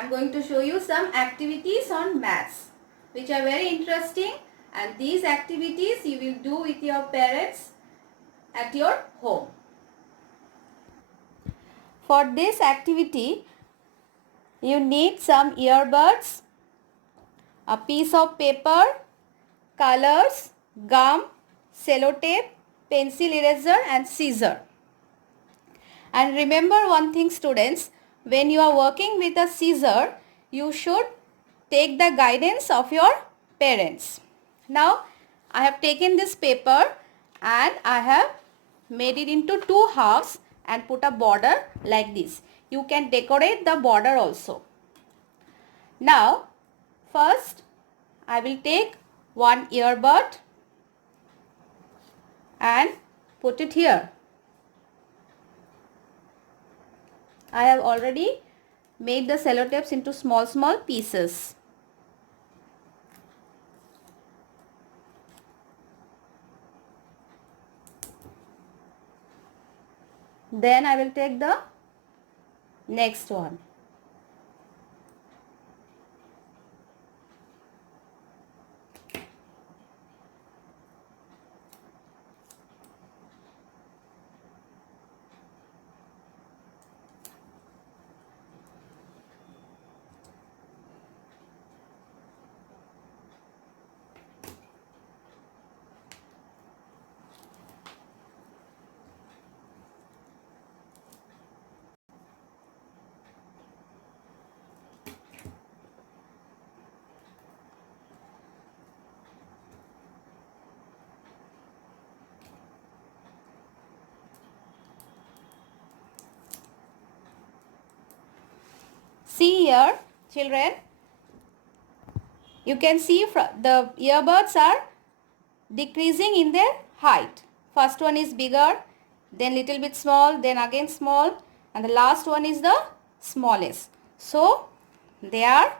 am going to show you some activities on maths which are very interesting, and these activities you will do with your parents at your home. For this activity, you need some earbuds, a piece of paper, colors, gum, sellotape, pencil eraser and scissor. And remember one thing students, when you are working with a scissor, you should take the guidance of your parents. Now I have taken this paper and I have made it into two halves and put a border like this. You can decorate the border also. Now first I will take one earbud and put it here. I have already made the sellotapes into small pieces. Then I will take the next one. See here children, you can see the earbuds are decreasing in their height. First one is bigger, then little bit small, then again small, and the last one is the smallest. So they are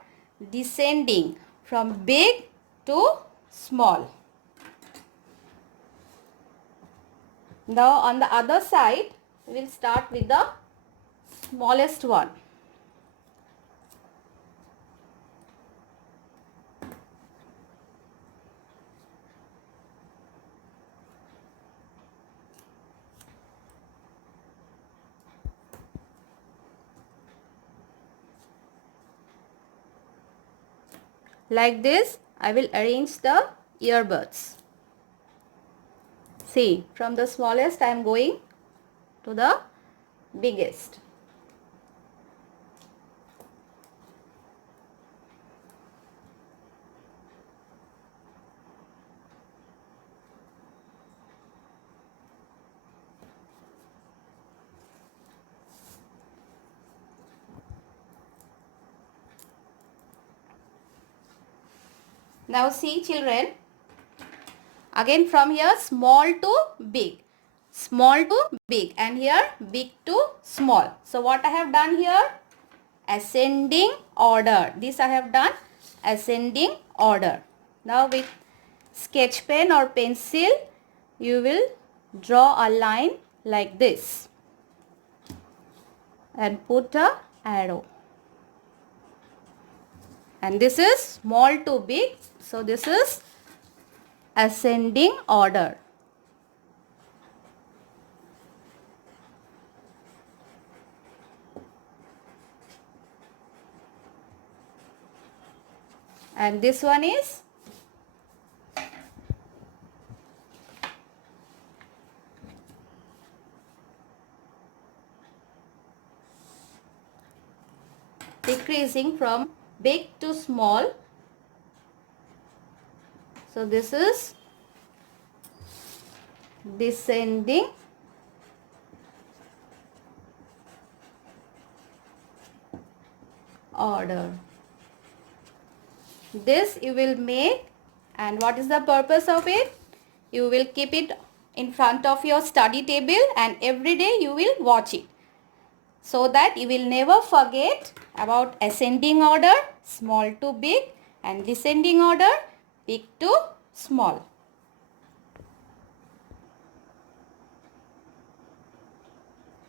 descending from big to small. Now on the other side we will start with the smallest one. Like this I will arrange the earbuds. See, from the smallest I am going to the biggest. Now see children, again from here small to big, small to big, and here big to small. So what I have done here? Ascending order. This I have done ascending order. Now with sketch pen or pencil you will draw a line like this and put a arrow. And this is small to big, so this is ascending order. And this one is decreasing from big to small. So this is descending order. This you will make, and what is the purpose of it? You will keep it in front of your study table and every day you will watch it, so that you will never forget about ascending order, small to big, and descending order, big to small.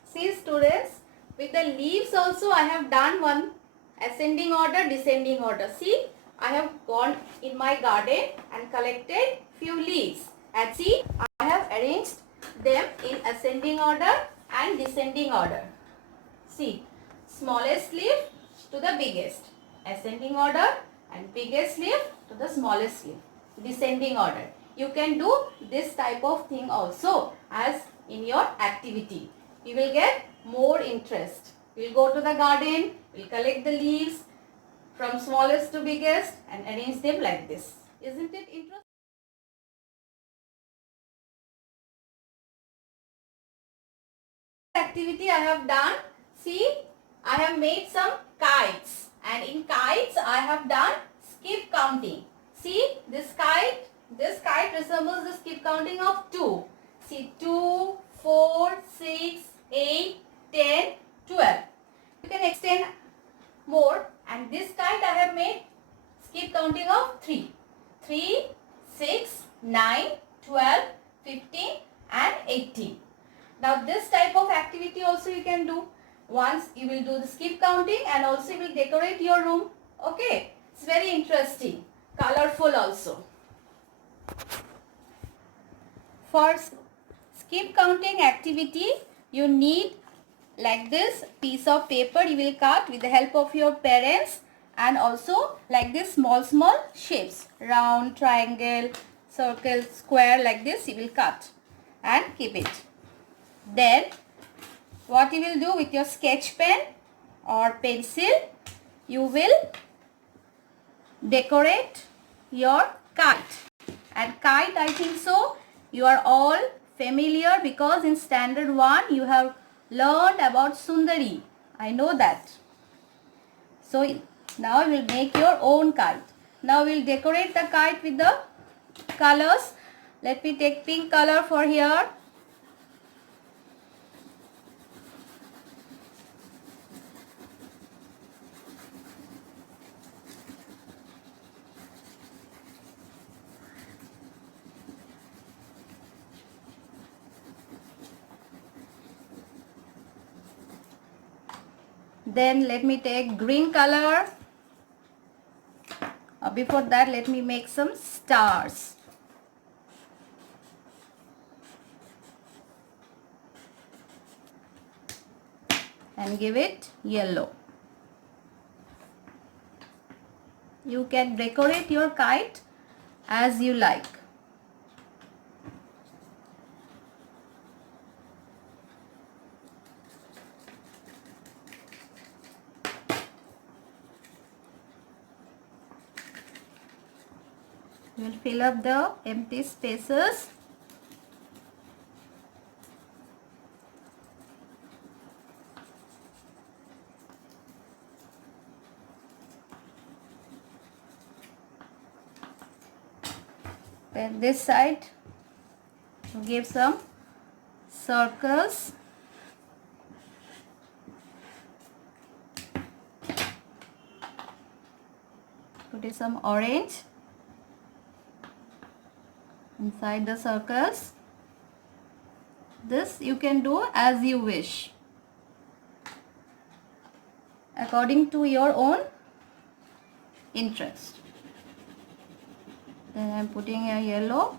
See students, with the leaves also I have done one ascending order, descending order. See, I have gone in my garden and collected few leaves. And see, I have arranged them in ascending order and descending order. See, smallest leaf to the biggest. Ascending order and biggest leaf to the smallest leaf. Descending order. You can do this type of thing also as in your activity. You will get more interest. You will go to the garden, you will collect the leaves from smallest to biggest and arrange them like this. Isn't it interesting? Activity I have done. See, I have made some kites, and in kites I have done skip counting. See, this kite resembles the skip counting of 2. See, 2, 4, 6, 8, 10, 12. You can extend more, and this kite I have made skip counting of 3. 3, 6, 9, 12, 15 and 18. Now this type of activity also you can do. Once you will do the skip counting and also you will decorate your room. Okay. It's very interesting. Colorful also. For skip counting activity, you need like this piece of paper you will cut with the help of your parents, and also like this small shapes, round, triangle, circle, square, like this you will cut and keep it. Then what you will do with your sketch pen or pencil, you will decorate your kite. And kite, I think so you are all familiar, because in standard 1 you have learned about Sundari. I know that. So now you will make your own kite. Now we will decorate the kite with the colors. Let me take pink color for here. Then let me take green color. Before that, let me make some stars. And give it yellow. You can decorate your kite as you like. We will fill up the empty spaces. Then this side, give some circles. Put some orange inside the circles. This you can do as you wish, according to your own interest. Then I am putting a yellow.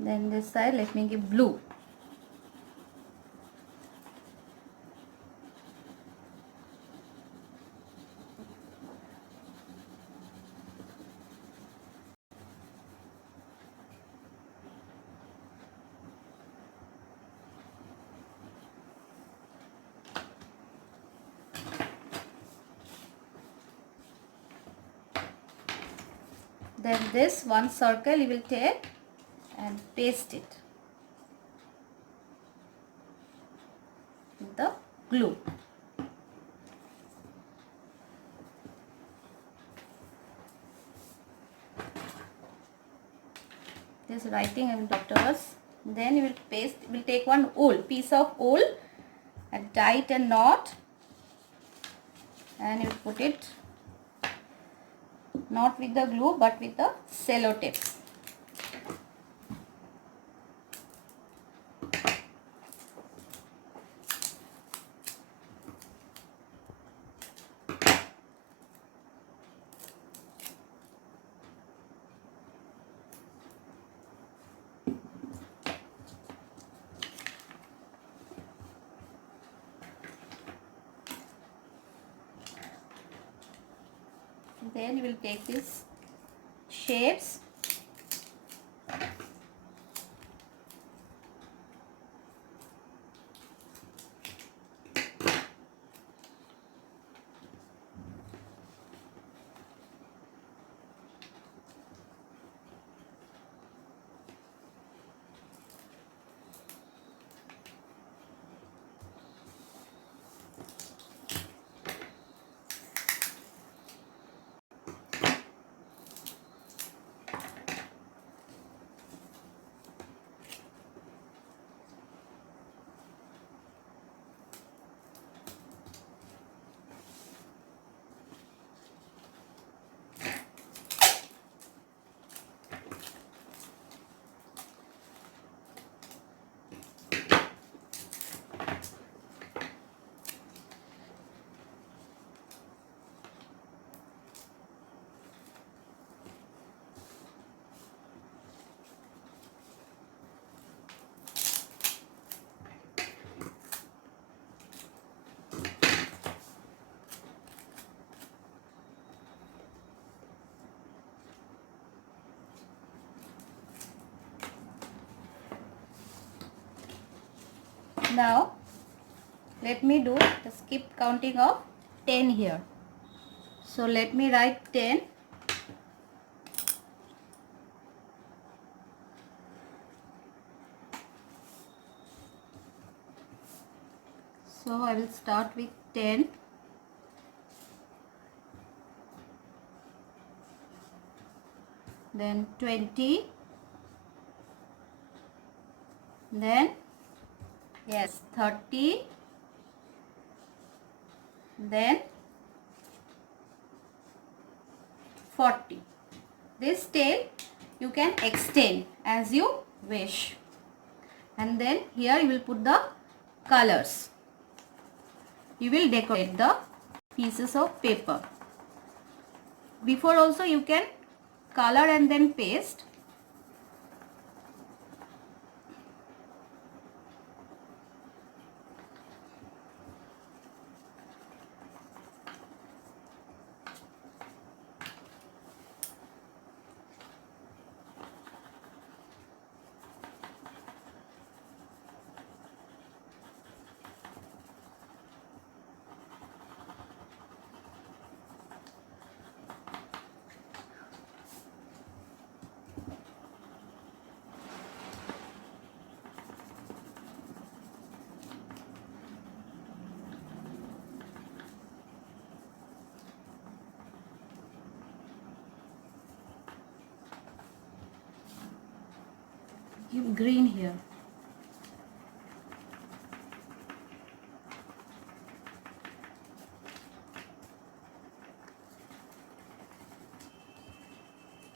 Then this side, let me give blue. Then this one circle you will take and paste it with the glue. This writing I will talk to us. Then you will paste. You will take one wool, piece of wool, tie it a knot, and you put it not with the glue but with the sellotape. Then you will take these shapes. Now let me do the skip counting of 10 here. So let me write 10. So I will start with 10. Then 20. Then yes, 30. Then 40. This tail you can extend as you wish. And then here you will put the colors. You will decorate the pieces of paper. Before also you can color and then paste. Give green here.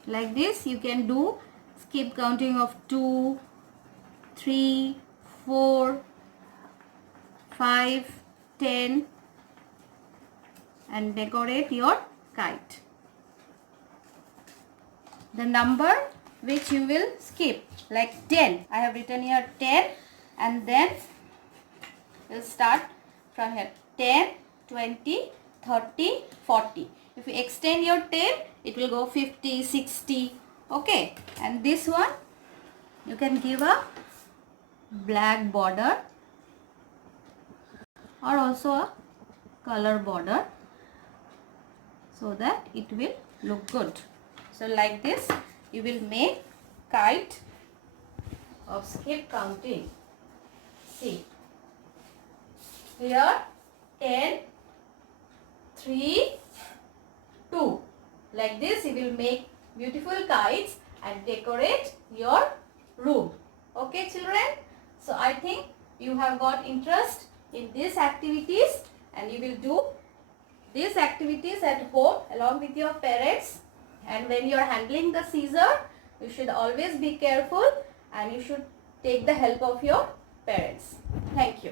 Like this you can do skip counting of 2, 3, 4, 5, 10 and decorate your kite. The number which you will skip, like 10. I have written here 10 and then we'll start from here 10, 20, 30, 40. If you extend your tail, it will go 50, 60. Okay. And this one, you can give a black border or also a color border so that it will look good. So like this, you will make kite of skip counting. See, here 10, 3, 2. Like this you will make beautiful kites and decorate your room. Okay children, so I think you have got interest in these activities, and you will do these activities at home along with your parents. And when you are handling the scissor, you should always be careful and you should take the help of your parents. Thank you.